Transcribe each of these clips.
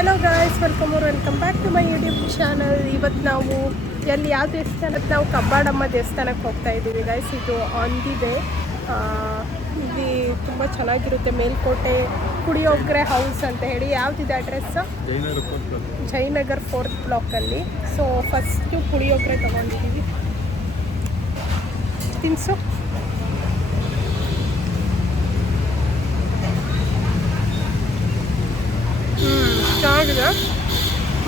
Hello guys welcome ಅವ್ರು welcome back to my YouTube channel ಇವತ್ತು ನಾವು ಎಲ್ಲಿ ಯಾವ ದೇವಸ್ಥಾನಕ್ಕೆ ನಾವು ಕಬ್ಬಾಡಮ್ಮ ದೇವಸ್ಥಾನಕ್ಕೆ ಹೋಗ್ತಾ ಇದ್ದೀವಿ ಗಾಯ್ಸ್ ಇದು ಆನ್ ದಿ ಡೇ ಇಲ್ಲಿ ತುಂಬ ಚೆನ್ನಾಗಿರುತ್ತೆ ಮೇಲ್ಕೋಟೆ ಕುಡಿಯೋಗ್ರೆ ಹೌಸ್ ಅಂತ ಹೇಳಿ. ಯಾವುದಿದೆ ಅಡ್ರೆಸ್ ಜಯನಗರ್ ಫೋರ್ತ್ ಬ್ಲಾಕಲ್ಲಿ ಸೊ ಫಸ್ಟು ಪುಳಿಯೋಗರೆ ತೊಗೊಂಡಿದ್ದೀವಿ ತಿನ್ಸು. ಹ್ಞೂ ಚೆನ್ನಾಗಿದೆ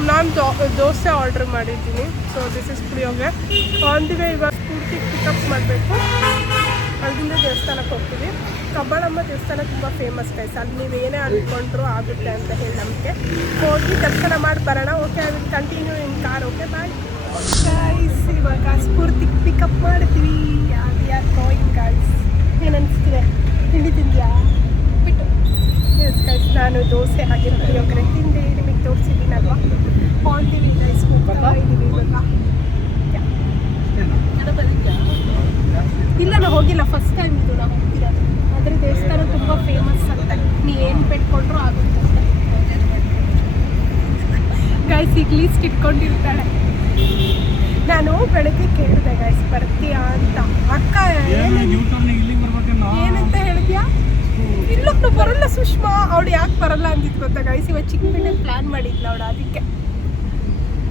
ನಾನು ದೋ, ದೋಸೆ ಆರ್ಡ್ರ್ ಮಾಡಿದ್ದೀನಿ. So this is puliyogare on way ಇವಾಗ ಪೂರ್ತಿ ಪಿಕಪ್ ಮಾಡಬೇಕು. ಅಲ್ಲಿಂದ ದೇವಸ್ಥಾನಕ್ಕೆ ಹೋಗ್ತೀವಿ. ಕಬ್ಬಾಳಮ್ಮ ದೇವಸ್ಥಾನ ತುಂಬ ಫೇಮಸ್ ಪ್ಲೇಸ್ ಅಲ್ಲಿ ನೀವು ಏನೇ ಅಂದ್ಕೊಂಡ್ರು ಆಗುತ್ತೆ ಅಂತ ಹೇಳಿ ನಮಗೆ. ಹೋಗಿ ದರ್ಶನ ಮಾಡಿ ಬರೋಣ. ಓಕೆ ಅದು continue in car okay bye guys ಇವಾಗ ಸ್ಫೂರ್ತಿ ಪಿಕಪ್ ಮಾಡ್ತೀವಿ. ಅದು ಯಾರು ಗಾಯ್ಸ್ ಏನು ಅನಿಸ್ತಿದೆ? ತಿಂಡಿ ತಿಂದ್ಯಾ? ಎಸ್ ಗೈಸ್ ನಾನು ದೋಸೆ ಹಾಗೆ ಪುಳಿಯೋಗರೆ ತಿಂದೆ ನಿಮಗೆ ತೋರಿಸಿದ್ದೀನಲ್ವಾ? ಹಾಲ್ತೀವಿ ಗೈಸ್ ಹೋಗ್ತಾ ಇದ್ದೀವಿ ಇವಾಗ ಇಲ್ಲ ನಾವು ಹೋಗಿಲ್ಲ. ಫಸ್ಟ್ ಟೈಮ್ ಇದು ನಾವು ಹೋಗ್ತಿರೋದು ಆದರೆ ದೇವಸ್ಥಾನ ತುಂಬ ಫೇಮಸ್ ಅಂತ. ನೀ ಏನು ಪೆಟ್ಕೊಂಡ್ರು ಆಗುತ್ತೆ ಗೈಸ್ ಈಗ ಲೀಸ್ಟ್ ಇಟ್ಕೊಂಡಿರ್ತಾಳೆ. ನಾನು ಬೆಳಗ್ಗೆ ಕೇಳಿದೆ ಗೈಸ್ ಬರ್ತೀಯಾ ಅಂತ ಅಕ್ಕ ಏನ್- ಏನಂತ ಹೇಳಿದ್ಯಾ ಇಲ್ಲ ನಾವು ಬರಲ್ಲ ಸುಷ್ಮಾ ಅವಳು ಯಾಕೆ ಬರಲ್ಲ ಅಂದಿದ್ದು ಗೊತ್ತಾ ಗೈಸ್ ಚಿಕ್ಕ ಚಿಕ್ಕಪೇಟೆ ಪ್ಲಾನ್ ಮಾಡಿದ್ಲ ಅವಳು ಅದಕ್ಕೆ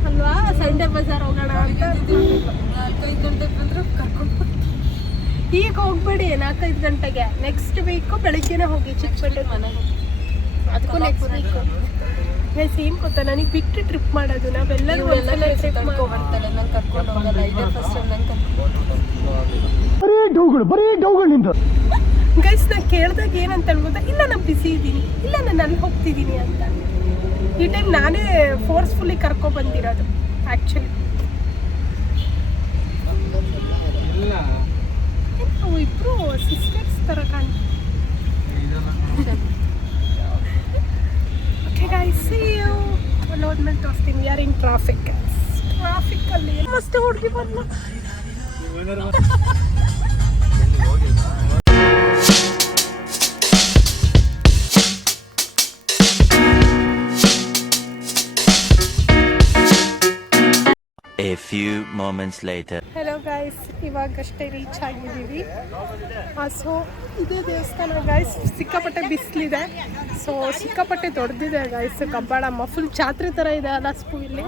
ಅಲ್ವಾ? ಸಂಡೆ ಬಜಾರ್ ಹೋಗೋಣ ಅಂತ. ಈಗ ಹೋಗ್ಬೇಡಿ ನಾಲ್ಕೈದು ಗಂಟೆಗೆ. ನೆಕ್ಸ್ಟ್ ವೀಕು ಬೆಳಿಗ್ಗೆನೇ ಹೋಗಿ ಚಿಕ್ಕಪೇಟೆ ಮನೆಗೆ ಅದಕ್ಕೂ ನೆಕ್ಸ್ಟ್ ವೀಕ್ ಗೈಸ್ ಏನು ಗೊತ್ತಾ? ನನಗೆ ಬಿಟ್ಟು ಟ್ರಿಪ್ ಮಾಡೋದು. ನಾವೆಲ್ಲರೂ ಒಂದ್ಸಲ ಟ್ರಿಪ್ ಬರ್ತಾಳೆ ನಂಗೆ ಕರ್ಕೊಂಡು ಹೋಗಲ್ಲ. ಇದೇ ಫಸ್ಟ್ ಟೈಮ್ ನಂಗೆ ಬರೀ ಡೌಗಳು ಬರೀ ಡೌಗಳು ನಿಂದು ಗೈಸ್ ನಾನು ಕೇಳಿದಾಗ ಏನಂತ ಅನ್ಬೋದಾ ಇಲ್ಲ ನಾನು ಬಿಸಿ ಇದ್ದೀನಿ ಇಲ್ಲ ನಾನು ಅಲ್ಲಿ ಹೋಗ್ತಿದ್ದೀನಿ ಅಂತ. ಈ ಟೈಮ್ ನಾನೇ ಫೋರ್ಸ್ಫುಲ್ಲಿ ಕರ್ಕೊ ಬಂದಿರೋದು ಆ್ಯಕ್ಚುಲಿ ನಾವು ಇಬ್ಬರು ಸಿಸ್ಟರ್ಸ್ ಥರ ಓಕೆ ಗೈಸ್ ಅಲ್ಲಿ ಹೋದ್ಮೇಲೆ ತೋರಿಸ್ತೀನಿ. ಆರ್ ಇನ್ ಟ್ರಾಫಿಕ್ ಟ್ರಾಫಿಕ್ಕಲ್ಲಿ ಮಸ್ತ್ ಹುಡುಗಿ ಬಂದ್ಲು. A few moments later. Hello guys ಇವಾಗಷ್ಟೇ ರೀಚ್ ಆಗಿದ್ದೀವಿ ಸೊ ಇದೇ ದೇವಸ್ಥಾನ ಗಾಯ್ಸ್ ಸಿಕ್ಕಾಪಟ್ಟೆ ಬಿಸಿಲಿದೆ. ಸೊ ಸಿಕ್ಕಾಪಟ್ಟೆ ದೊಡ್ಡದಿದೆ ಗಾಯ್ಸ್ ಕಬ್ಬಾಳಮ್ಮ ಫುಲ್ ಜಾತ್ರೆ ಥರ ಇದೆ ಅಲ್ಲ ಸ್ಪೂ ಇಲ್ಲಿ.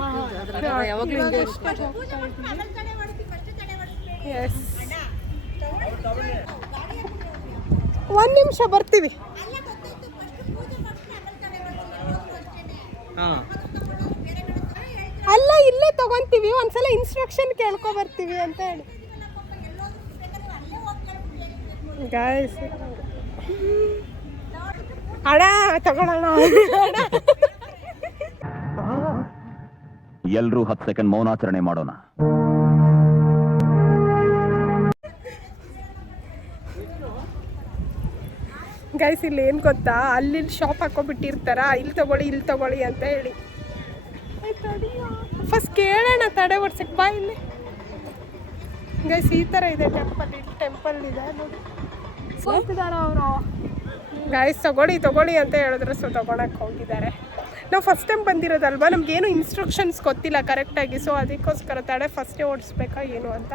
ಎಸ್ ಒಂದು ನಿಮಿಷ ಬರ್ತೀವಿ. ಇಲ್ಲೇ ತಗೊಂತೀವಿ ಒಂದ್ಸಲ ಇನ್ಸ್ಟ್ರಕ್ಷನ್ ಕೇಳ್ಕೊ ಬರ್ತೀವಿ ಅಂತ ಹೇಳಿ. ಗಾಯ್ಸ್ ಅಣ್ಣ ತಗೊಳ್ಳೋಣ. ಎಲ್ಲರೂ ಹತ್ತು ಸೆಕೆಂಡ್ ಮೌನಾಚರಣೆ ಮಾಡೋಣ. ಗೈಸ್ ಇಲ್ಲಿ ಏನು ಗೊತ್ತಾ? ಅಲ್ಲಿ ಶಾಪ್ ಹಾಕೊಬಿಟ್ಟಿರ್ತಾರ? ಇಲ್ಲಿ ತಗೊಳ್ಳಿ ಇಲ್ಲಿ ತಗೊಳ್ಳಿ ಅಂತ ಹೇಳಿ. ಫಸ್ಟ್ ಕೇಳೋಣ ತಡೆ ಓಡ್ಸಕ್ಕೆ ಬಾ ಇಲ್ಲಿ. ಗೈಸ್ ಈ ಥರ ಇದೆ ಟೆಂಪಲ್ ಇಲ್ಲಿ ಟೆಂಪಲ್ ಇದೆ ನೋಡಿ. ಹೋಗ್ತಿದಾರ ಅವರು? ಗೈಸ್ ತಗೊಳ್ಳಿ ತಗೊಳ್ಳಿ ಅಂತ ಹೇಳಿದ್ರು ಸೊ ತಗೊಳಕ್ಕೆ ಹೋಗಿದ್ದಾರೆ. ನಾವು ಫಸ್ಟ್ ಟೈಮ್ ಬಂದಿರೋದಲ್ವಾ? ನಮಗೇನು ಇನ್ಸ್ಟ್ರಕ್ಷನ್ಸ್ ಗೊತ್ತಿಲ್ಲ ಕರೆಕ್ಟಾಗಿ ಸೊ ಅದಕ್ಕೋಸ್ಕರ ತಡೆ ಫಸ್ಟೇ ಓಡಿಸ್ಬೇಕಾ ಏನು ಅಂತ.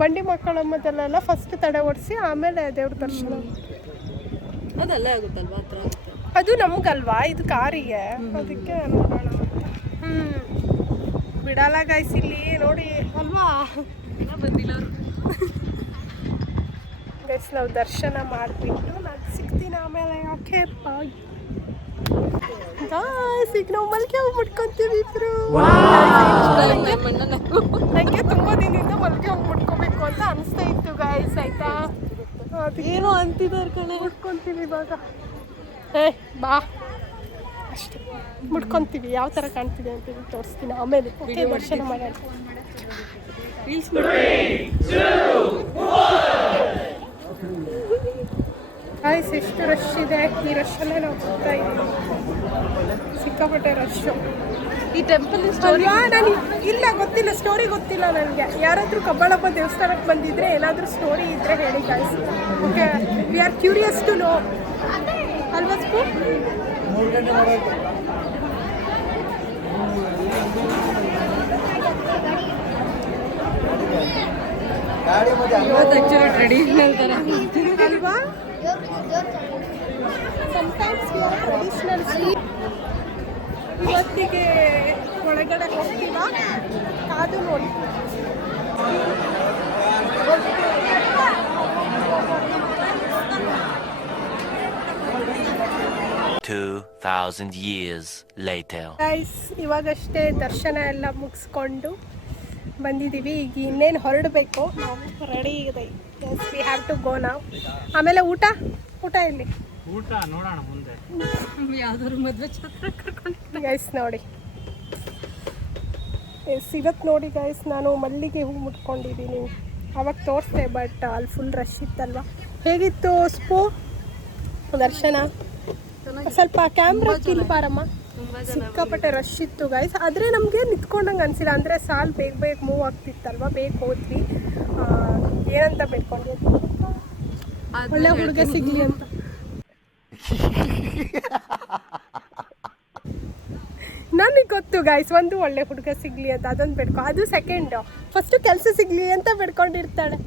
ಬಂಡಿ ಮಕ್ಕಳಮ್ಮದಲ್ಲೆಲ್ಲ ಫಸ್ಟ್ ತಡೆ ಓಡಿಸಿ ಆಮೇಲೆ ದೇವ್ರ ದರ್ಶನ. ಅದಲ್ಲೇ ಆಗುತ್ತಲ್ವಾ? ಅದು ನಮಗಲ್ವಾ? ಇದು ಕಾರಿಗೆ. ಅದಕ್ಕೆ ನೋಡೋಣ ಬಿಡಲ್ಲ ಗಾಯ್ಸ್ ಇಲ್ಲಿ ನೋಡಿ. ಅಲ್ವಾ? ಬಂದಿಲ್ಲ ಗೈಸ್ ನಾವು ದರ್ಶನ ಮಾಡಿಬಿಟ್ಟು ನಾನು ಸಿಗ್ತೀನಿ ಆಮೇಲೆ ಯಾಕೆ ಬಾಯ್ ಗಾಯ್ಸ್ ಈಗ ನಾವು ಮಲ್ಕೆ ಹೋಗಿ ಮುಟ್ಕೊಂತೀವಿ ಇಬ್ರು. ನನಗೆ ತುಂಬಾ ದಿನದಿಂದ ಮಲ್ಕೆ ಹೋಗಿ ಮುಟ್ಕೋಬೇಕು ಅಂತ ಅನಿಸ್ತಾ ಇತ್ತು ಗಾಯ್ಸ್ ಆಯ್ತಾ? ಏನೋ ಅಂತಿದ್ದಾರೆ ಕಣೆ. ಮುಟ್ಕೊಂತೀವಿ ಇವಾಗ. ಏ ಬಾ. ಅಷ್ಟೇ. ಮುಟ್ಕೊಂತೀವಿ ಯಾವ ಥರ ಕಾಣ್ತಿದೆ ಅಂತ ತೋರಿಸ್ತೀನಿ. ಆಮೇಲೆ ಓಕೆ ದರ್ಶನ ಮಾಡೋಣ. ರೀಲ್ಸ್ ಆಯ್ಸ್ ಎಷ್ಟು ರಶ್ ಇದೆ. ಈ ರಶಲ್ಲೇ ನಾವು ಹೋಗ್ತಾ ಇದ್ದೀವಿ. ಸಿಕ್ಕಾಪಟ್ಟೆ ರಶ್ಶು ಈ ಟೆಂಪಲ್ ಸ್ಟೋರಿ ನಾನು ಇಲ್ಲ ಗೊತ್ತಿಲ್ಲ. ಸ್ಟೋರಿ ಗೊತ್ತಿಲ್ಲ ನನಗೆ. ಯಾರಾದರೂ ಕಬ್ಬಾಳಪ್ಪ ದೇವಸ್ಥಾನಕ್ಕೆ ಬಂದಿದ್ರೆ ಏನಾದರೂ ಸ್ಟೋರಿ ಇದ್ದರೆ ಹೇಳಿ guys okay we are curious to know ಅಲ್ವಾ ಸ್ಪೂ ಇವತ್ತು ಆ್ಯಕ್ಚುಲಿ ಟ್ರೆಡಿಷನಲ್ ಥರ ಅಲ್ವಾ ಟ್ರೆಡಿಷನಲ್ ಸ್ವೀಟ್ ಇವತ್ತಿಗೆ ಒಳಗಡೆ ಹೋಗ್ತೀವಾ ಕಾದು ನೋಡಿ Thank you. 2000 years later. Guys ಇವಾಗಷ್ಟೇ ದರ್ಶನ ಎಲ್ಲ ಮುಗಿಸ್ಕೊಂಡು ಬಂದಿದ್ದೀವಿ. ಈಗ ಇನ್ನೇನು ಹೊರಡಬೇಕು? ನಾವು ರೆಡಿ ಇದೆ. Yes we have to go ನಾವು ಆಮೇಲೆ ಊಟ? ಊಟ ಇಲ್ಲಿ ಊಟ ನೋಡೋಣ ಮುಂದೆ. ಯಾವ್ದಾದ್ರು ಮದುವೆ ಗೈಸ್ ನೋಡಿ. ಎಸ್ ಇವತ್ತು ನೋಡಿ ಗೈಸ್ ನಾನು ಮಲ್ಲಿಗೆ ಹೂ ಮುಟ್ಕೊಂಡಿದ್ದೀನಿ. ಅವಾಗ ತೋರಿಸ್ತೆ ಬಟ್ uh, ಅಲ್ಲಿ ಫುಲ್ ರಶ್ ಇತ್ತಲ್ವ? ಹೇಗಿತ್ತು ಸ್ಪೂ? ದರ್ಶನ? ಸ್ವಲ್ಪ ಕ್ಯಾಮ್ರಾ ಕಿಲ್ ಬಾರಮ್ಮ. ಸಿಕ್ಕಾಪಟ್ಟೆ ರಶ್ ಇತ್ತು ಗೈಸ್ ಆದರೆ ನಮಗೆ ನಿಂತ್ಕೊಂಡಂಗೆ ಅನಿಸಿಲ್ಲ. ಅಂದರೆ ಸಾಲ್ ಬೇಗ ಬೇಗ ಮೂವ್ ಆಗ್ತಿತ್ತಲ್ವ? ಬೇಗ ಹೋದ್ವಿ. ಏನಂತ ಬೇಡ್ಕೊಂಡ್ವಿ ಒಳ್ಳೆ ಹುಡುಗ ಸಿಗಲಿ ಅಂತ. ನನಗೆ ಗೊತ್ತು ಗಾಯ್ಸ್ ಒಂದು ಒಳ್ಳೆ ಹುಡುಗ ಸಿಗ್ಲಿ ಅಂತ. ಅದೊಂದು ಬೇಡ್ಕೊ ಅದು ಸೆಕೆಂಡು ಫಸ್ಟು ಕೆಲಸ ಸಿಗ್ಲಿ ಅಂತ ಬೇಡ್ಕೊಂಡಿರ್ತಾಳೆ.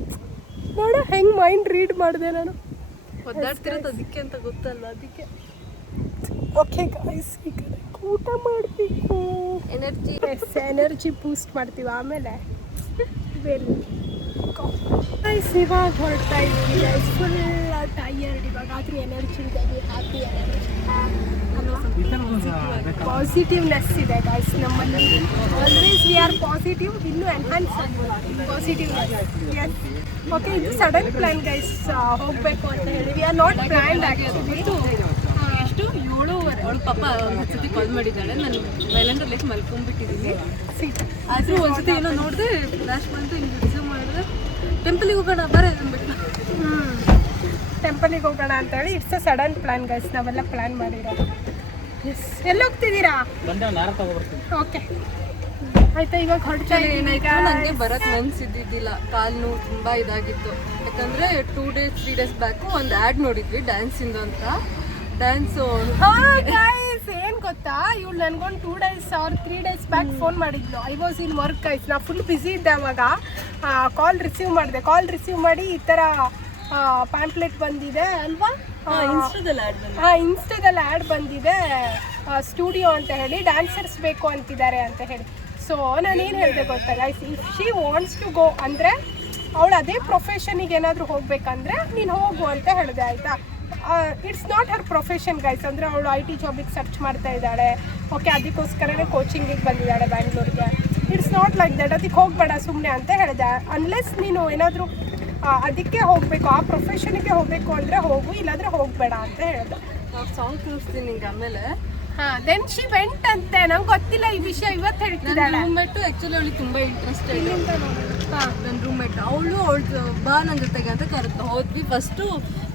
ನೋಡು ಹೆಂಗೆ ಮೈಂಡ್ ರೀಡ್ ಮಾಡಿದೆ ನಾನು. ಅದಕ್ಕೆ ಅಂತ ಗೊತ್ತಲ್ಲ ಅದಕ್ಕೆ. ಓಕೆ ಗಾಯ್ಸ್ ಈಗ ಊಟ ಮಾಡಬೇಕು. ಎನರ್ಜಿ ಎಸ್ ಎನರ್ಜಿ ಬೂಸ್ಟ್ ಮಾಡ್ತೀವಿ ಆಮೇಲೆ. ವೆಲ್ ಗೈಸ್ ಇವಾಗ ಹೊರಡ್ತಾ ಇದ್ದೀವಿ ಗೈಸ್ ಫುಲ್ ಟಯರ್ಡ್ ಇವಾಗ. ಆದರೆ ಎನರ್ಜಿ ಇದೆ ಹ್ಯಾಪಿ ಎನರ್ಜಿ ಪಾಸಿಟಿವ್ನೆಸ್ ಇದೆ. ಗೈಸ್ ನಮ್ಮಲ್ಲಿ. ಆಲ್ವೇಸ್ ವಿ ಆರ್ ಪಾಸಿಟಿವ್ ಇನ್ನೂ ಎನ್ಹಾನ್ಸ್ ಪಾಸಿಟಿವ್ನೆಸ್ ಓಕೆ ಇದು ಸಡನ್ ಪ್ಲ್ಯಾನ್ ಗೈಸ್ ಹೋಗಬೇಕು ಅಂತ ಹೇಳಿ. We are not planned actually ಎಷ್ಟು ಏಳುವರೆ. ಅವಳು ಪಾಪ ಒಂದು ಸತಿ ಕಾಲ್ ಮಾಡಿದ್ದಾಳೆ. ನಾನು ಮೈಲಂಡರ್ ಲೈಕ್ ಮಲ್ಕೊಂಡ್ಬಿಟ್ಟಿದ್ದೀನಿ. ಆದರೂ ಒಂದ್ಸತಿ ಏನೋ ನೋಡಿದೆ ಫ್ಲಾಶ್ ಬಂತು ಹಿಂಗೆ ರಿಸೀವ್ ಮಾಡಿದ್ರೆ ಟೆಂಪಲಿಗೆ ಹೋಗೋಣ ಬರೇ ಅಂದ್ಬಿಟ್ಟು. ಟೆಂಪಲಿಗೆ ಹೋಗೋಣ ಅಂತೇಳಿ it's a sudden plan guys ನಾವೆಲ್ಲ ಪ್ಲಾನ್ ಮಾಡಿರೋ ಎಸ್ ಎಲ್ಲಿ ಹೋಗ್ತಿದ್ದೀರಾ ಓಕೆ ಆಯ್ತಾ ಇವಾಗ ಏನಾಯ್ತು? ನನಗೆ ಬರಕ್ಕೆ ಬರಕ್ ಮನ್ಸಿದ್ದಿದ್ದಿಲ್ಲ. ಕಾಲು ನೋವು ತುಂಬಾ ಇದಾಗಿತ್ತು. ಯಾಕಂದ್ರೆ two days three days back ಒಂದು ಆ್ಯಡ್ ನೋಡಿದ್ವಿ ಡ್ಯಾನ್ಸಿಂದು ಅಂತ. ಡ್ಯಾನ್ಸು ಏನ್ ಗೊತ್ತಾ? ಇವ್ಳು ನನ್ಗೊಂದು two days or three days back phone ಮಾಡಿದ್ಲು. I was in work guys ನಾ ಫುಲ್ ಬ್ಯುಸಿ ಇದ್ದೆ ಅವಾಗ. ಕಾಲ್ ರಿಸೀವ್ ಮಾಡಿದೆ. ಕಾಲ್ ರಿಸೀವ್ ಮಾಡಿ ಈ ಥರ ಪ್ಯಾಂಪ್ಲೆಟ್ ಬಂದಿದೆ ಅಲ್ವಾ? ಇನ್ಸ್ಟಾದಲ್ಲಿ ಆ್ಯಡ್ ಹಾಂ ಇನ್ಸ್ಟಾದಲ್ಲಿ ಆ್ಯಡ್ ಬಂದಿದೆ. ಸ್ಟುಡಿಯೋ ಅಂತ ಹೇಳಿ ಡ್ಯಾನ್ಸರ್ಸ್ ಬೇಕು ಅಂತಿದ್ದಾರೆ ಅಂತ ಹೇಳಿ. ಸೊ ನಾನು ಏನು ಹೇಳಿದೆ ಗೊತ್ತಾ guys if she wants to go ಅಂದರೆ ಅವಳು ಅದೇ ಪ್ರೊಫೆಷನಿಗೆ ಏನಾದರೂ ಹೋಗಬೇಕಂದ್ರೆ ನೀನು ಹೋಗು ಅಂತ ಹೇಳಿದೆ ಆಯಿತಾ? It's not her profession guys ಅಂದರೆ ಅವಳು ಐ ಟಿ ಜಾಬಿಗೆ ಸರ್ಚ್ ಮಾಡ್ತಾ ಇದ್ದಾಳೆ. ಓಕೆ ಅದಕ್ಕೋಸ್ಕರನೇ ಕೋಚಿಂಗಿಗೆ ಬಂದಿದ್ದಾಳೆ ಬ್ಯಾಂಗ್ಳೂರಿಗೆ ಇಟ್ಸ್ ನಾಟ್ ಲೈಕ್ ದಟ್ ಅದಕ್ಕೆ ಹೋಗಬೇಡ ಸುಮ್ಮನೆ ಅಂತ ಹೇಳಿದೆ. ಅನ್ಲೆಸ್ ನೀನು ಏನಾದರೂ ಅದಕ್ಕೆ ಹೋಗಬೇಕು ಆ ಪ್ರೊಫೆಷನ್ಗೆ ಹೋಗಬೇಕು ಅಂದರೆ ಹೋಗು ಇಲ್ಲಾಂದರೆ ಹೋಗಬೇಡ ಅಂತ ಹೇಳಿದೆ. ಸಾಂಗ್ ತೋರಿಸ್ತೀನಿ ನಿಂಗೆ ಆಮೇಲೆ. ಹಾ ದೆನ್ ಶಿ ವೆಂಟ್ ಅಂತೆ. ನಂಗೆ ಗೊತ್ತಿಲ್ಲ ಈ ವಿಷಯ ಇವತ್ತು ಹೇಳ್ತಿದ್ದಾಳೆ. ಆಕ್ಚುಲಿ ಆ್ಯಕ್ಚುಲಿ ಅವಳಿಗೆ ತುಂಬ ಇಂಟ್ರೆಸ್ಟೆಡ್ ಹಾಂ ನನ್ನ ರೂಮ್ಮೇಟ್ ಅವಳು ಅವಳು ಬಾ ನನ್ನ ಜೊತೆಗೆ ಅಂತ ಕರೆದು ಹೋದ್ವಿ ಫಸ್ಟು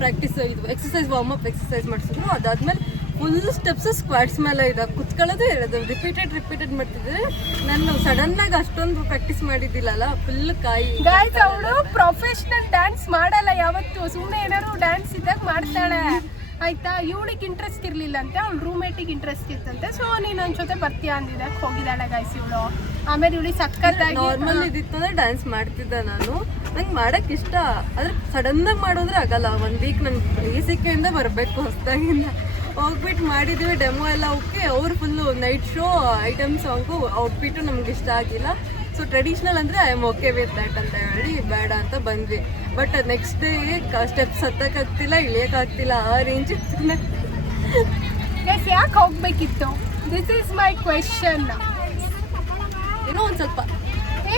ಪ್ರಾಕ್ಟೀಸ್ ಇದು ಎಕ್ಸಸೈಸ್ ವಾರ್ಮ್ ಅಪ್ ಎಕ್ಸಸೈಸ್ ಮಾಡಿಸಿದ್ರು ಅದಾದ್ಮೇಲೆ ಫುಲ್ ಸ್ಟೆಪ್ಸ್ ಸ್ಕ್ವಾಡ್ಸ್ ಮೇಲೆ ಇದೆ. ಕುತ್ಕೊಳ್ಳೋದೇ ಇರೋದು. ರಿಪೀಟೆಡ್ ರಿಪೀಟೆಡ್ ಮಾಡ್ತಿದ್ರೆ ನಾನು ಸಡನ್ ಆಗಿ ಅಷ್ಟೊಂದು ಪ್ರಾಕ್ಟೀಸ್ ಮಾಡಿದ್ದಿಲ್ಲಲ್ಲ ಫುಲ್ ಕಾಯಿ. ಅವಳು ಪ್ರೊಫೆಷನಲ್ ಡ್ಯಾನ್ಸ್ ಮಾಡಲ್ಲ ಯಾವತ್ತು. ಸುಮ್ಮನೆ ಏನಾದ್ರು ಡ್ಯಾನ್ಸ್ ಇದ್ದಾಗ ಮಾಡ್ತಾಳೆ. ಆಯ್ತಾ? ಇವಳಿಗೆ ಇಂಟ್ರೆಸ್ಟ್ ಇರಲಿಲ್ಲ ಅಂತ, ಅವ್ಳ ರೂಮೇಟಿಗೆ ಇಂಟ್ರೆಸ್ಟ್ ಇತ್ತಂತೆ. ಸೊ ನೀನು ನನ್ನ ಜೊತೆ ಬರ್ತೀಯಾ ಅಂದಿದ್ದಕ್ಕೆ ಹೋಗಿದ್ದಾಳೆ ಗಾಯ್ಸ್ ಇವಳು. ಆಮೇಲೆ ಇವಳಿ ಸಖತ್ತಾಗಿ ನಾರ್ಮಲ್ ಇದಿತ್ತು ಅಂದ್ರೆ ಡ್ಯಾನ್ಸ್ ಮಾಡ್ತಿದ್ದೆ ನಾನು. ನಂಗೆ ಮಾಡಕ್ ಇಷ್ಟ. ಆದ್ರೆ ಸಡನ್ ಆಗಿ ಮಾಡೋದ್ರೆ ಆಗಲ್ಲ. ಒಂದ್ ವೀಕ್ ನನ್ ಬೇಸಿಕ್ಕಿಂದ ಬರಬೇಕು ಹೊಸದಾಗಿಂದ. ಹೋಗ್ಬಿಟ್ಟು ಮಾಡಿದ್ವಿ ಡೆಮೋ ಎಲ್ಲ ಓಕೆ ಅವ್ರು full night show item song outfit ನಮ್ಗೆ ಇಷ್ಟ ಆಗಿಲ್ಲ. ಸೊ ಟ್ರೆಡಿಷ್ನಲ್ ಅಂದರೆ I am okay with that ಅಂತ ಹೇಳಿ ಬೇಡ ಅಂತ ಬಂದ್ವಿ. ಬಟ್ ನೆಕ್ಸ್ಟ್ ಡೇ ಸ್ಟೆಪ್ಸ್ ಹತ್ತಕ್ಕಾಗ್ತಿಲ್ಲ ಇಳಿಯೋಕ್ಕಾಗ್ತಿಲ್ಲ ಆ ರೇಂಜ್ ಯಾಕೆ ಹೋಗ್ಬೇಕಿತ್ತು? ದಿಸ್ ಈಸ್ ಮೈ ಕ್ವೆಶನ್ ಏನೋ ಒಂದು ಸ್ವಲ್ಪ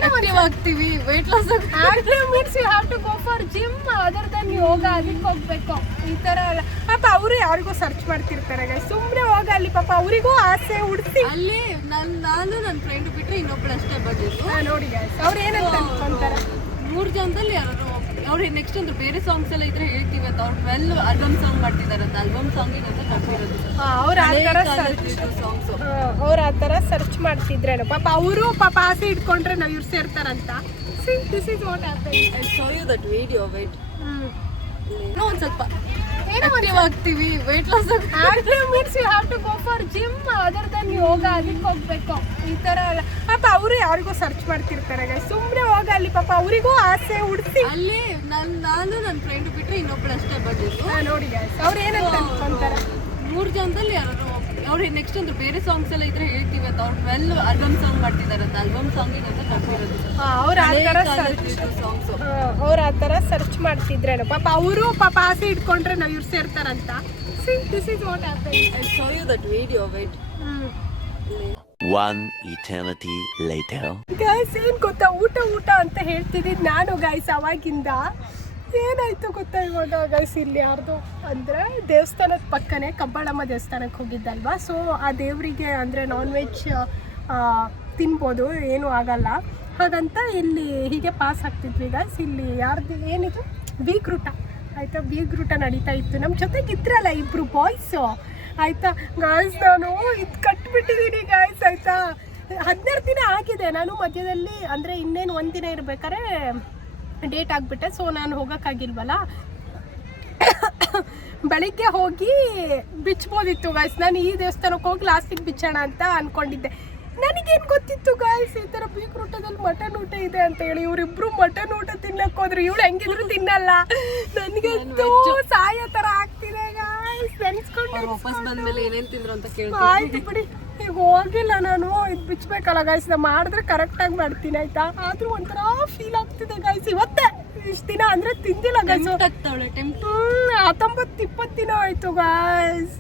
ಆಕ್ಟಿವ್ ಆಗ್ತೀವಿ weight loss active means you have to go for gym other than yoga ಅದಕ್ಕೆ ಹೋಗ್ಬೇಕು. ಈ ಥರ ಎಲ್ಲ. ಪಾಪ ಅವರು ಯಾರಿಗೋ ಸರ್ಚ್ ಮಾಡ್ತಿರ್ತಾರೆ ಸುಮ್ಮನೆ ಹೋಗ ಅಲ್ಲಿ ಪಾಪ ಅವರಿಗೂ ಆಸೆ ಹುಡ್ತಿ ಅಲ್ಲಿ ನಾನು ನಾನು ನನ್ನ ಫ್ರೆಂಡ್ ಬಿಟ್ಟರೆ ಇನ್ನೊಬ್ಳು ಅಷ್ಟೇ ಬಂದಿದ್ದು. ನೋಡಿ ಅವ್ರು ಏನಂತ ಅನ್ಕೊಂತಾರೆ? ಅವ್ರು ನೆಕ್ಸ್ಟ್ ಒಂದು ಬೇರೆ ಸಾಂಗ್ಸ್ ಎಲ್ಲ ಇದ್ರೆ ಹೇಳ್ತೀವಿ ಅಂತ. ಅವ್ರು ಟ್ವೆಲ್ ಆಲ್ಬಮ್ ಸಾಂಗ್ ಮಾಡ್ತಿದ್ದಾರೆ ಅಂತ. ಆಲ್ಬಮ್ ಸಾಂಗ್ ಇರೋದು ಕರ್ತಿರೋದು ಅವ್ರು ಆ ಥರ ಸರ್ಚ್ ಸಾಂಗ್ಸ್ ಅವ್ರು ಆ ಥರ ಸರ್ಚ್ ಮಾಡ್ತಿದ್ರೇನೋ. ಪಾಪ ಅವರು ಪಾಪ ಆಸೆ ಇಟ್ಕೊಂಡ್ರೆ ನಾವು ಇವ್ರು ಸೇರ್ತಾರಂತ. This is what happen I show you that video wait ಇನ್ನೂ ಒಂದು ಸ್ವಲ್ಪ. ಆಕ್ಟಿವ್ ಆಗ್ತೀವಿ weight loss active means you have to go for gym other than yoga ಅದಕ್ಕೆ ಹೋಗ್ಬೇಕು. ಈ ಥರ ಅಲ್ಲ ಪಾಪ ಅವರು ಯಾರಿಗೋ ಸರ್ಚ್ ಮಾಡ್ತಿರ್ತಾರೆ. ಸುಮ್ನೆ ಹೋಗ ಅಲ್ಲಿ ಪಾಪ ಅವರಿಗೂ ಆಸೆ ಹುಡ್ತಿ ಅಲ್ಲಿ ನನ್ ನಾನು ನನ್ನ ಫ್ರೆಂಡ್ ಬಿಟ್ಟರೆ ಇನ್ನೊಬ್ಳು ಅಷ್ಟೇ ಬಂದಿದ್ದು. ನೋಡಿ. ಅವ್ರು ಏನಂತ ಅನ್ಕೊಂತಾರೆ? ಮೂರ್ ಜನದಲ್ಲಿ ಯಾರು ಅವ್ರು ನೆಕ್ಸ್ಟ್ ಒಂದು ಬೇರೆ ಸಾಂಗ್ಸ್ ಎಲ್ಲ ಇದ್ರೆ ಹೇಳ್ತೀವಿ ಅಂತ. ಅವ್ರು ಟ್ವೆಲ್ ಆಲ್ಬಮ್ ಸಾಂಗ್ ಮಾಡ್ತಿದ್ದಾರೆ ಅಂತ. ಆಲ್ಬಮ್ ಸಾಂಗ್ ಅವ್ರು ಆ ಥರ ಸರ್ಚ್ ಸಾಂಗ್ಸ್ ಅವ್ರು ಆ ಥರ ಸರ್ಚ್ ಮಾಡ್ತಿದ್ರೇನೋ. ಪಾಪ ಅವರು ಪಾಪ ಆಸೆ ಇಟ್ಕೊಂಡ್ರೆ ನಾವು ಇವ್ರು ಸೇರ್ತಾರಂತ. This is what happen I show you that video wait One eternity later. Guys ಏನ್ ಗೊತ್ತಾ? ಊಟ ಊಟ ಅಂತ ಹೇಳ್ತಿದ್ದೀನಿ ನಾನು ಗೈಸ್ ಅವಾಗಿಂದ. ಏನಾಯ್ತು ಗೊತ್ತಾ ಇವಾಗ ಗೈಸ್ ಇಲ್ಲಿ ಯಾರ್ದು ಅಂದ್ರೆ ದೇವಸ್ಥಾನದ ಪಕ್ಕನೇ ಕಬ್ಬಾಳಮ್ಮ ದೇವಸ್ಥಾನಕ್ಕೆ ಹೋಗಿದ್ದಲ್ವಾ? ಸೊ ಆ ದೇವರಿಗೆ ಅಂದ್ರೆ ನಾನ್ ವೆಜ್ ತಿನ್ಬೋದು, ಏನೂ ಆಗಲ್ಲ. ಹಾಗಂತ ಇಲ್ಲಿ ಹೀಗೆ ಪಾಸ್ ಆಗ್ತಿದ್ವಿ ಗೈಸ್ ಇಲ್ಲಿ ಯಾರ್ದು, ಏನಿದು? ಬೀಗ್ರೂಟ. ಆಯ್ತಾ? ಬೀಗ್ರೂಟ ನಡೀತಾ ಇತ್ತು. ನಮ್ಮ ಜೊತೆಗೆ ಇದ್ರಲ್ಲ ಇಬ್ರು ಬಾಯ್ಸು ಆಯ್ತಾ? ಗಾಯ್ಸ್ ನಾನು ಇದು ಕಟ್ಬಿಟ್ಟಿದ್ದೀನಿ ಗಾಯ್ಸ್ ಆಯ್ತಾ? ಹದಿನಾರು ದಿನ ಆಗಿದೆ. ನಾನು ಮಧ್ಯದಲ್ಲಿ ಅಂದರೆ ಇನ್ನೇನು ಒಂದು ದಿನ ಇರ್ಬೇಕಾದ್ರೆ ಡೇಟ್ ಆಗಿಬಿಟ್ಟೆ ಸೊ ನಾನು ಹೋಗೋಕ್ಕಾಗಿಲ್ವಲ್ಲ? ಬೆಳಿಗ್ಗೆ ಹೋಗಿ ಬಿಚ್ಬೋದಿತ್ತು ಗಾಯ್ಸ್ ನಾನು ಈ ದೇವಸ್ಥಾನಕ್ಕೆ ಹೋಗಿ ಲಾಸ್ಟಿಗೆ ಬಿಚ್ಚೋಣ ಅಂತ ಅನ್ಕೊಂಡಿದ್ದೆ. ನನಗೇನು ಗೊತ್ತಿತ್ತು ಗಾಯ್ಸ್ ಈ ಥರ ಬೀಕ್ ಊಟದಲ್ಲಿ ಮಟನ್ ಊಟ ಇದೆ ಅಂತ ಹೇಳಿ ಇವರಿಬ್ರು ಮಟನ್ ಊಟ ತಿನ್ನಕ್ಕೆ ಹೋದ್ರು. ಇವಳು ಹೆಂಗಿದ್ರು ತಿನ್ನಲ್ಲ. ನನಗೆ ಸಾಯೋ ಥರ ಆಗ್ತಿದೆ ಗಾಯ್ಸ್ ನೆನೆಸ್ಕೊಂಡು ಬಂದ ವಾಪಸ್ ಬಂದ್ಮೇಲೆ ಏನೇನ್ ತಿಂದ್ರು ಅಂತ ಕೇಳಿ ಆಯ್ತು ಬಿಡಿ. ಈಗ ಹೋಗಿಲ್ಲ ನಾನು. ಇದು ಬಿಚ್ಚಬೇಕಲ್ಲ ಗಾಯ್ಸ್ ನಾ ಮಾಡಿದ್ರೆ ಕರೆಕ್ಟಾಗಿ ಮಾಡ್ತೀನಿ ಆಯ್ತಾ? ಆದ್ರೂ ಒಂಥರ ಫೀಲ್ ಆಗ್ತಿದೆ ಗಾಯ್ಸ್ ಇವತ್ತೇ. ಇಷ್ಟು ದಿನ ಅಂದರೆ ತಿಂದಿಲ್ಲ ಗಾಯ್ಸ್ ಹತ್ತೊಂಬತ್ತು ಇಪ್ಪತ್ತು ದಿನ ಆಯ್ತು ಗಾಯ್ಸ್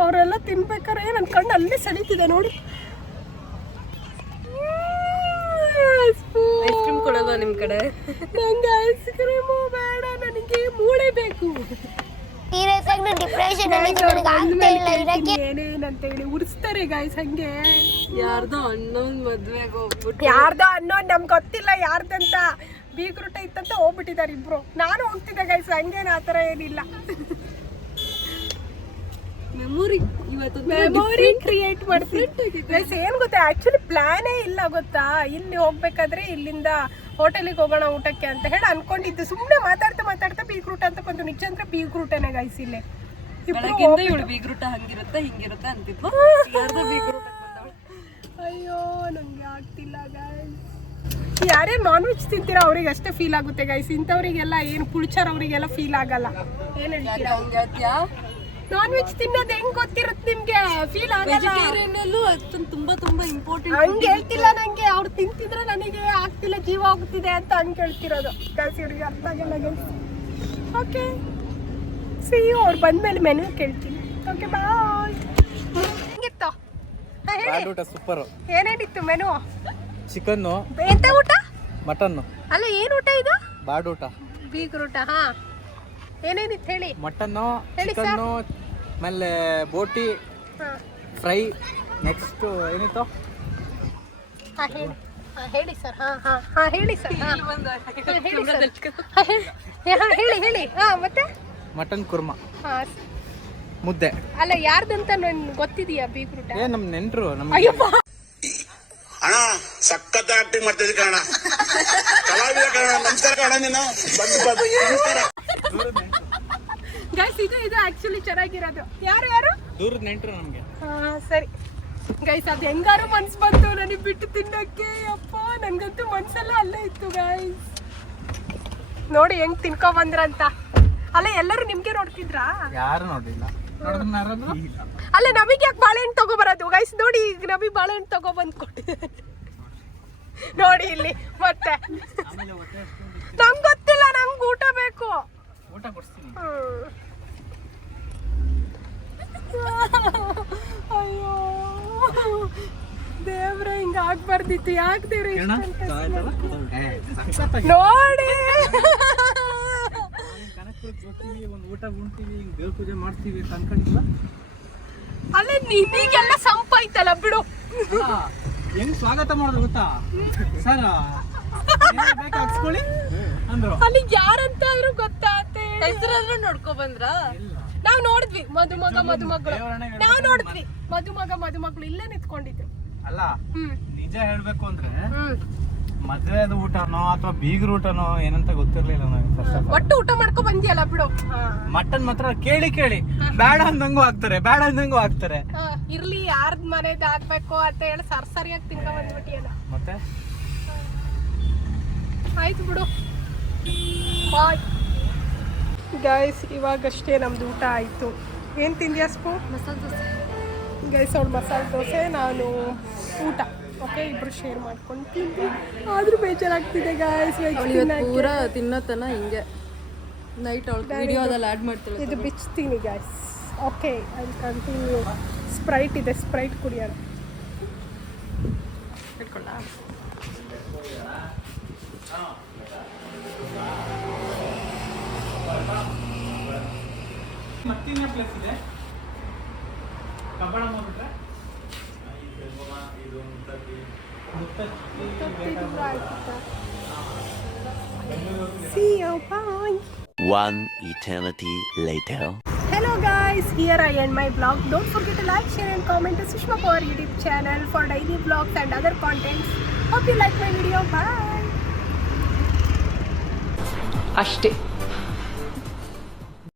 ಅವರೆಲ್ಲ ತಿನ್ಬೇಕಾರೆ ನನ್ನ ಕಣ್ಣು ಅಲ್ಲೇ ಸೆಳೀತಿದೆ ನೋಡಿ. ಐಸ್ ಕ್ರೀಮ್ ಕೊಡಲ್ವಾ ನಿಮ್ಮ ಕಡೆ? ನಂಗೆ ಐಸ್ ಕ್ರೀಮು ಬೇಡ ನನಗೆ ಮೂಳೆ ಬೇಕು. ಸೀರಿಯಸ್ ಆಗಿ ಡಿಪ್ರೆಷನ್ ಅಲ್ಲಿ ನನಗೆ ಆಗ್ತಾ ಇಲ್ಲ ಇರಕ್ಕೆ. ಏನೇನಂತ ಹೇಳಿ ಉರಿಸ್ತಾರೆ ಗಾಯ್ಸ್ ಹಂಗೆ. ಯಾರ್ದೋ ಅನ್ನೋನ್ ಮದ್ವೆಗೆ ಹೋಗ್ಬಿಟ್ಟು. ಯಾರ್ದೋ ಅನ್ನೋದು ನಮ್ಗೆ ಗೊತ್ತಿಲ್ಲ ಯಾರ್ದಂತ. ಬೀಗ್ರೂಟ ಇತ್ತಂತ ಹೋಗ್ಬಿಟ್ಟಿದ್ದಾರೆ ಇಬ್ರು. ನಾನು ಹೋಗ್ತಿದ್ದೆ ಗೈಸ್ ಹಂಗೇನು ಆ ಥರ ಏನಿಲ್ಲ. ಮೆಮೊರಿ ಇವತ್ತು ಮೆಮೊರಿ ಕ್ರಿಯೇಟ್ ಮಾಡ್ತೀನಿ ಗೈಸ್ ಏನು ಗೊತ್ತಾ? ಆ್ಯಕ್ಚುಲಿ ಪ್ಲಾನೇ ಇಲ್ಲ ಗೊತ್ತಾ? ಇಲ್ಲಿ ಹೋಗ್ಬೇಕಾದ್ರೆ ಇಲ್ಲಿಂದ ಹೋಟೆಲಿಗೆ ಹೋಗೋಣ ಊಟಕ್ಕೆ ಅಂತ ಹೇಳಿ ಅನ್ಕೊಂಡಿದ್ದು. ಸುಮ್ಮನೆ ಮಾತಾಡ್ತಾ ಮಾತಾಡ್ತಾ ಬೀಗ್ರೂಟ ಅಂತ ಬಂದು ನಿಜ ಅಂದ್ರೆ ಬೀಗ್ರೂಟನೇ ಗೈಸ್ ಇಲ್ಲಿ. ಬೆಳಗ್ಗಿಂದ ಇವಳು ಹಂಗಿರುತ್ತೆ ಅಯ್ಯೋ ನಂಗೆ ಆಗ್ತಿಲ್ಲ ಗೈಸ್ ಯಾರ್ಯಾರು ನಾನ್ ವೆಜ್ ತಿಂತೀರಾ ಅವ್ರಿಗೆ ಅಷ್ಟೇ ಫೀಲ್ ಆಗುತ್ತೆ ಗೈಸ್ ಇಂಥವ್ರಿಗೆಲ್ಲ ಏನು ಪುಳಿಚಾರ ಅವರಿಗೆಲ್ಲ ಫೀಲ್ ಆಗಲ್ಲ. ಏನು ಹೇಳ್ತೀರಾ? ನಾನ್ ವೆಜ್ ತಿನ್ನೋದು ಹೆಂಗ್ ಗೊತ್ತಿರುತ್ತೆ ನಿಮ್ಗೆ? ಫೀಲ್ ಆಗಲ್ಲ. ವೆಜಿಟೇರಿಯನ್ ಅಲ್ಲೂ ಅಷ್ಟೊಂದು ತುಂಬಾ ತುಂಬಾ ಇಂಪಾರ್ಟೆಂಟ್ ಹಂಗೆ ಹೇಳ್ತಿಲ್ಲ ನಂಗೆ. ಅವ್ರು ತಿಂತಿದ್ರೆ ನನಗೆ ಆಗ್ತಿಲ್ಲ ಜೀವ ಹೋಗ್ತಿದೆ ಅಂತ ಹಂಗೆ ಹೇಳ್ತಿರೋದು. ಕಳ್ಸಿ ಇವ್ರಿಗೆ ಅರ್ಥ ಆಗಲ್ಲ ಗೈಸ್ ಓಕೆ ಸಿ ಅವ್ರು ಬಂದ್ಮೇಲೆ ಮೆನು ಕೇಳ್ತೀನಿ. ಓಕೆ ಬಾಯ್ ಹೆಂಗಿತ್ತು? ಊಟ ಸೂಪರು ಏನೇನಿತ್ತು ಮೆನು ಚಿಕನ್ನು. ಎಂತ ಊಟ? ಮಟನ್ನು. ಅಲ್ಲ ಏನು ಊಟ ಇದು? ಬಾಡೂಟ ಬೀಗ್ರೂಟ ಹಾ. ಏನೇನಿತ್ತು ಹೇಳಿ? ಮಟನ್ನು ಹೇಳಿ ಸರ್. ಚಿಕನ್ನು ಆಮೇಲೆ ಬೋಟಿ ಹಾ. ಫ್ರೈ ನೆಕ್ಸ್ಟ್ ಏನಿತ್ತು? ಹಾ ಹೇಳಿ. ಹಾ ಹೇಳಿ ಸರ್. ಹಾ ಹಾ ಹಾ ಹೇಳಿ ಸರ್. ಹೇಳಿ ಸರ್. ಹಾ, ಹೇಳಿ. ಹೇಳಿ ಹೇಳಿ. ಹಾ ಮತ್ತೆ? ಮಟನ್ ಕುರ್ಮಾ. ಹಾ ಮುದ್ದೆ. ಅಲ್ಲ ಯಾರ್ದಂತ ನನ್ಗೆ ಗೊತ್ತಿದೆಯಾ ಬೀಗ್ರೂಟ? ಏ ನಮ್ಮ ನೆಂಟರು ನಮ್ಮ ಅಯ್ಯಪ್ಪ ಅಣ್ಣ ಸಖತ್ ಆಕ್ಟಿಂಗ್ ಮಾಡ್ತಿದ್ದೆ ಕಣ ಕಲಾವಿದ ಕಣ ನಮಸ್ಕಾರ ಕಣ ನೀನು. ಬಂದು ಬಂದು. ನಮಸ್ಕಾರ. ಗೈಸ್ ಇದು ಇದು ಆಕ್ಚುಲಿ ಚೆನ್ನಾಗಿರೋದು. ಯಾರು ಯಾರು? ದೂರದ ನೆಂಟರು ನಮಗೆ. ಹಾ ಸರಿ. ಗೈಸ್ ಅದು ಹೆಂಗಾರು ಮನ್ಸು ಬಂತು ನನಗೆ ಬಿಟ್ಟು ತಿನ್ನಕ್ಕೆ. ಅಪ್ಪ ನನಗಂತೂ ಮನ್ಸೆಲ್ಲ ಅಲ್ಲೇ ಇತ್ತು ಗೈಸ್ ನೋಡಿ ಹೆಂಗ್ ತಿನ್ಕೊ ಬಂದ್ರಂತ ಅಲ್ಲ ಎಲ್ಲರೂ ನಿಮ್ಗೆ ನೋಡ್ತಿದ್ರಾ? ಯಾರು ನೋಡಿಲ್ಲ ಅಲ್ಲ ನಮಗೆ ಯಾಕೆ ಬಾಳೆಹಣ್ಣು ತಗೊಬರೋದು? ಗೈಸ್ ನೋಡಿ ಈಗ ನಮಗೆ ಬಾಳೆಹಣ್ಣು ತಗೊಬಂದು ಕೊಟ್ಟಿದ್ದಾರೆ ನೋಡಿ ಇಲ್ಲಿ ಮತ್ತೆ. ನಂಗೆ ಗೊತ್ತಿಲ್ಲ ನಂಗೆ ಊಟ ಬೇಕು. ಊಟ ಕೊಡ್ತೀನಿ ಅಯ್ಯೋ. ದೇವ್ರೆ ಹಿಂಗ ಆಗ್ಬಾರ್ದಿತ್ತು. ಯಾಕೆ ದೇವ್ರೆ ನೋಡಿ. ಒಂದು ಊಟ ಉಣ್ತೀವಿ ದೇವ್ರ ಪೂಜೆ ಮಾಡ್ತೀವಿ ಅಂತ ಅನ್ಕೊಂಡಿಲ್ಲ ಅಲ್ಲ ನಿನಗೆಲ್ಲ ಐತಲ್ಲ ಬಿಡು. ಹೆಂಗ್ ಸ್ವಾಗತ ಮಾಡೋದು ಗೊತ್ತಾ? ಸರ್ ಬೇಕು ಹಾಕ್ಸ್ಕೊಳ್ಳಿ? ಅಂದ್ರು. ಅಲ್ಲಿ ಯಾರಂತ ಆದ್ರೂ ಗೊತ್ತಾ. ಹೆಸರಾದ್ರೂ ನೋಡ್ಕೊ ಬಂದ್ರ? ನಾವ್ ನೋಡಿದ್ವಿ ಮದುಮಗ ಮದುಮಗಳು. ದೇವರನ್ನ ನಾವ್ ನೋಡಿದ್ವಿ ಮದುಮಗ ಮದುಮಗಳು ಇಲ್ಲೇ ನಿಂತ್ಕೊಂಡಿದ್ರು. ಅಲ್ಲ ಹ್ಮ್. ನಿಜ ಹೇಳ್ಬೇಕು ಅಂದ್ರೆ ಮದ್ವೆದ ಊಟನೋ ಅಥವಾ ಬೀಗ್ರ ಊಟನೋ ಏನಂತ ಗೊತ್ತಿರ್ಲಿಲ್ಲ ನನಗೆ ಫಸ್ಟ್ ಆಫ್ ಒಟ್ಟು ಊಟ ಮಾಡ್ಕೊ ಬಂದಿಯಲ್ಲ ಬಿಡು. ಮಟನ್ ಮಾತ್ರ ಕೇಳಿ ಕೇಳಿ. ಬೇಡ ಅಂದಂಗೂ ಹಾಕ್ತಾರೆ ಬೇಡ ಅಂದಂಗೂ ಹಾಕ್ತಾರೆ. ಹಾ, ಇರ್ಲಿ ಯಾರ್ದ್ ಮನೆದ್ ಆಗ್ಬೇಕು ಅಂತ ಹೇಳಿ ಸರ್ ಸರಿಯಾಗಿ ತಿನ್ಕ ಬಂದ್ಬಿಟ್ಟಿಯಲ್ಲ. ಮತ್ತೆ? ಆಯ್ತು ಬಿಡು. ಬಾಯ್. ಗೈಸ್ ಇವಾಗಷ್ಟೇ ನಮ್ದು ಊಟ ಆಯಿತು. ಏನು ತಿಂದ್ಯಾ ಸ್ಪೂ? ಮಸಾಲೆ ದೋಸೆ. ಗೈಸ್ ಅವ್ಳು ಮಸಾಲೆ ದೋಸೆ ನಾನು ಊಟ. ಓಕೆ ಇಬ್ರು ಶೇರ್ ಮಾಡ್ಕೊಂಡು ತಿಂದ್ವಿ. ಆದರೂ ಬೇಜಾರಾಗ್ತಿದೆ ಗಾಯ್ಸ್ ಪೂರ ತಿನ್ನತನ ಹಿಂಗೆ. ನೈಟ್ ಅವಳು ವಿಡಿಯೋದಲ್ಲಿ ಆ್ಯಡ್ ಮಾಡ್ತಾಳೆ ಇದು ಬಿಚ್ತೀನಿ ಗಾಯ್ಸ್ ಓಕೆ ಅಲ್ಲಿ ಕಂಟಿನ್ಯೂ ಸ್ಪ್ರೈಟ್ ಇದೆ ಸ್ಪ್ರೈಟ್ ಕುಡಿಯೋಣ. ಇಟ್ಕೊಳ್ಳ? ಮತ್ತಿನ್ನ ಪ್ಲೇಸ್ ಇದೆ ಕಬ್ಬಣ ಮಾಡ್ಬಿಟ್ರೆ See you, bye. One eternity later. Hello guys, here I end my vlog. Don't forget to like, share and comment to Sushma Power YouTube channel for daily vlogs and other contents. Hope you like my video. Bye. ಅಷ್ಟೇ